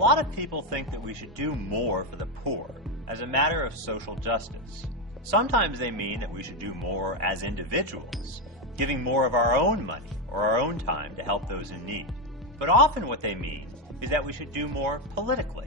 lot of people think that we should do more for the poor as a matter of social justice. Sometimes they mean that we should do more as individuals, giving more of our own money or our own time to help those in need. But often what they mean is that we should do more politically,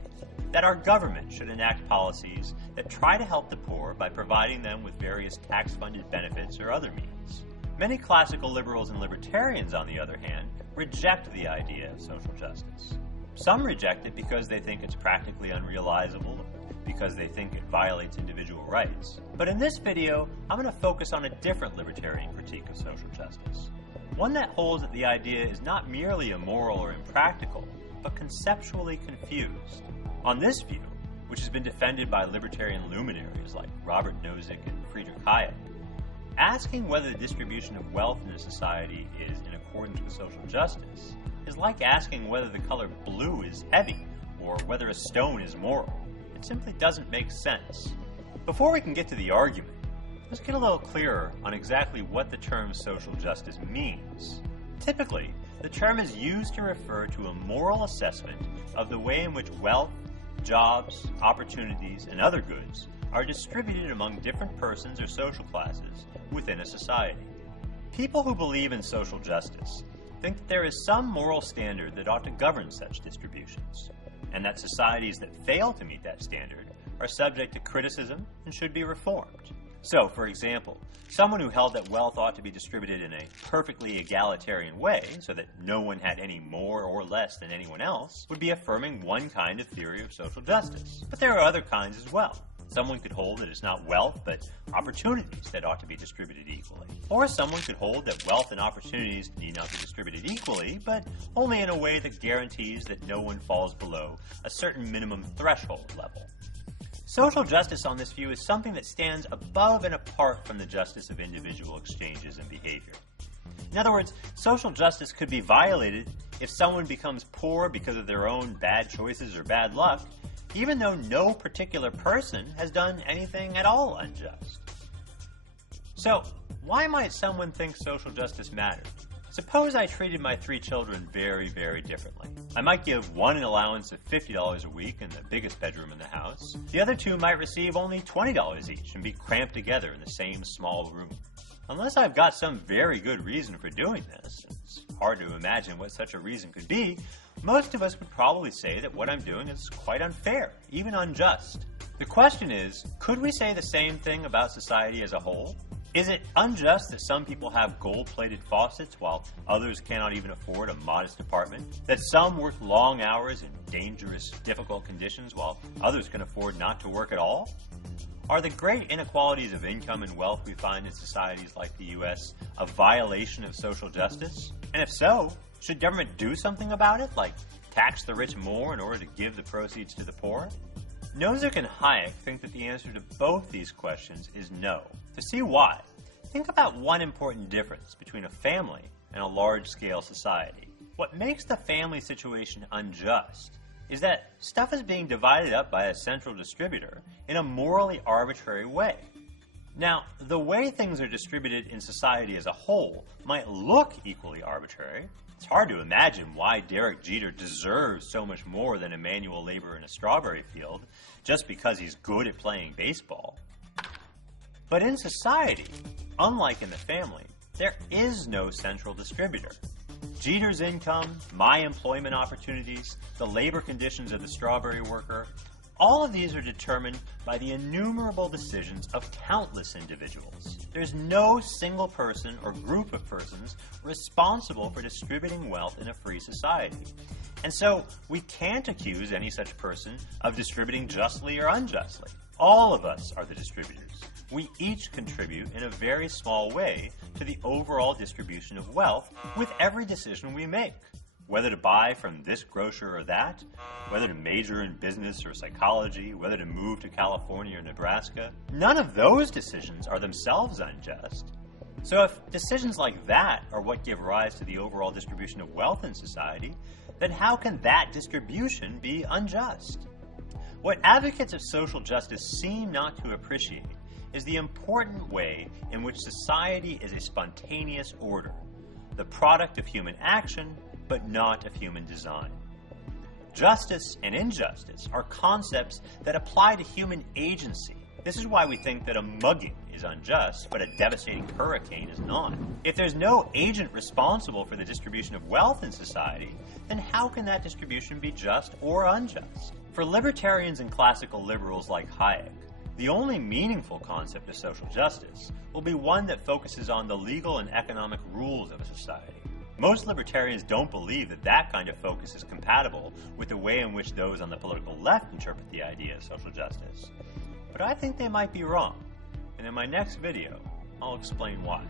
that our government should enact policies that try to help the poor by providing them with various tax-funded benefits or other means. Many classical liberals and libertarians, on the other hand, reject the idea of social justice. Some reject it because they think it's practically unrealizable, because they think it violates individual rights. But in this video, I'm going to focus on a different libertarian critique of social justice. One that holds that the idea is not merely immoral or impractical, but conceptually confused. On this view, which has been defended by libertarian luminaries like Robert Nozick and Friedrich Hayek, asking whether the distribution of wealth in a society is in accordance with social justice is like asking whether the color blue is heavy or whether a stone is moral. It simply doesn't make sense. Before we can get to the argument, let's get a little clearer on exactly what the term social justice means. Typically, the term is used to refer to a moral assessment of the way in which wealth, jobs, opportunities, and other goods are distributed among different persons or social classes within a society. People who believe in social justice think that there is some moral standard that ought to govern such distributions, and that societies that fail to meet that standard are subject to criticism and should be reformed. So, for example, someone who held that wealth ought to be distributed in a perfectly egalitarian way so that no one had any more or less than anyone else would be affirming one kind of theory of social justice. But there are other kinds as well. Someone could hold that it's not wealth, but opportunities that ought to be distributed equally. Or someone could hold that wealth and opportunities need not be distributed equally, but only in a way that guarantees that no one falls below a certain minimum threshold level. Social justice on this view is something that stands above and apart from the justice of individual exchanges and behavior. In other words, social justice could be violated if someone becomes poor because of their own bad choices or bad luck, even though no particular person has done anything at all unjust. So, why might someone think social justice matters? Suppose I treated my 3 children very, very differently. I might give one an allowance of $50 a week in the biggest bedroom in the house. The other 2 might receive only $20 each and be cramped together in the same small room. Unless I've got some very good reason for doing this, it's hard to imagine what such a reason could be, most of us would probably say that what I'm doing is quite unfair, even unjust. The question is, could we say the same thing about society as a whole? Is it unjust that some people have gold-plated faucets while others cannot even afford a modest apartment? That some work long hours in dangerous, difficult conditions while others can afford not to work at all? Are the great inequalities of income and wealth we find in societies like the U.S. a violation of social justice? And if so, should government do something about it, like tax the rich more in order to give the proceeds to the poor? Nozick and Hayek think that the answer to both these questions is no. To see why, think about one important difference between a family and a large-scale society. What makes the family situation unjust is that stuff is being divided up by a central distributor in a morally arbitrary way. Now, the way things are distributed in society as a whole might look equally arbitrary. It's hard to imagine why Derek Jeter deserves so much more than a manual labor in a strawberry field just because he's good at playing baseball. But in society, unlike in the family, there is no central distributor. Jeter's income, my employment opportunities, the labor conditions of the strawberry worker, all of these are determined by the innumerable decisions of countless individuals. There's no single person or group of persons responsible for distributing wealth in a free society. And so we can't accuse any such person of distributing justly or unjustly. All of us are the distributors. We each contribute in a very small way to the overall distribution of wealth with every decision we make. Whether to buy from this grocer or that, whether to major in business or psychology, whether to move to California or Nebraska, none of those decisions are themselves unjust. So if decisions like that are what give rise to the overall distribution of wealth in society, then how can that distribution be unjust? What advocates of social justice seem not to appreciate is the important way in which society is a spontaneous order, the product of human action, but not of human design. Justice and injustice are concepts that apply to human agency. This is why we think that a mugging is unjust, but a devastating hurricane is not. If there's no agent responsible for the distribution of wealth in society, then how can that distribution be just or unjust? For libertarians and classical liberals like Hayek, the only meaningful concept of social justice will be one that focuses on the legal and economic rules of a society. Most libertarians don't believe that that kind of focus is compatible with the way in which those on the political left interpret the idea of social justice. But I think they might be wrong, and in my next video, I'll explain why.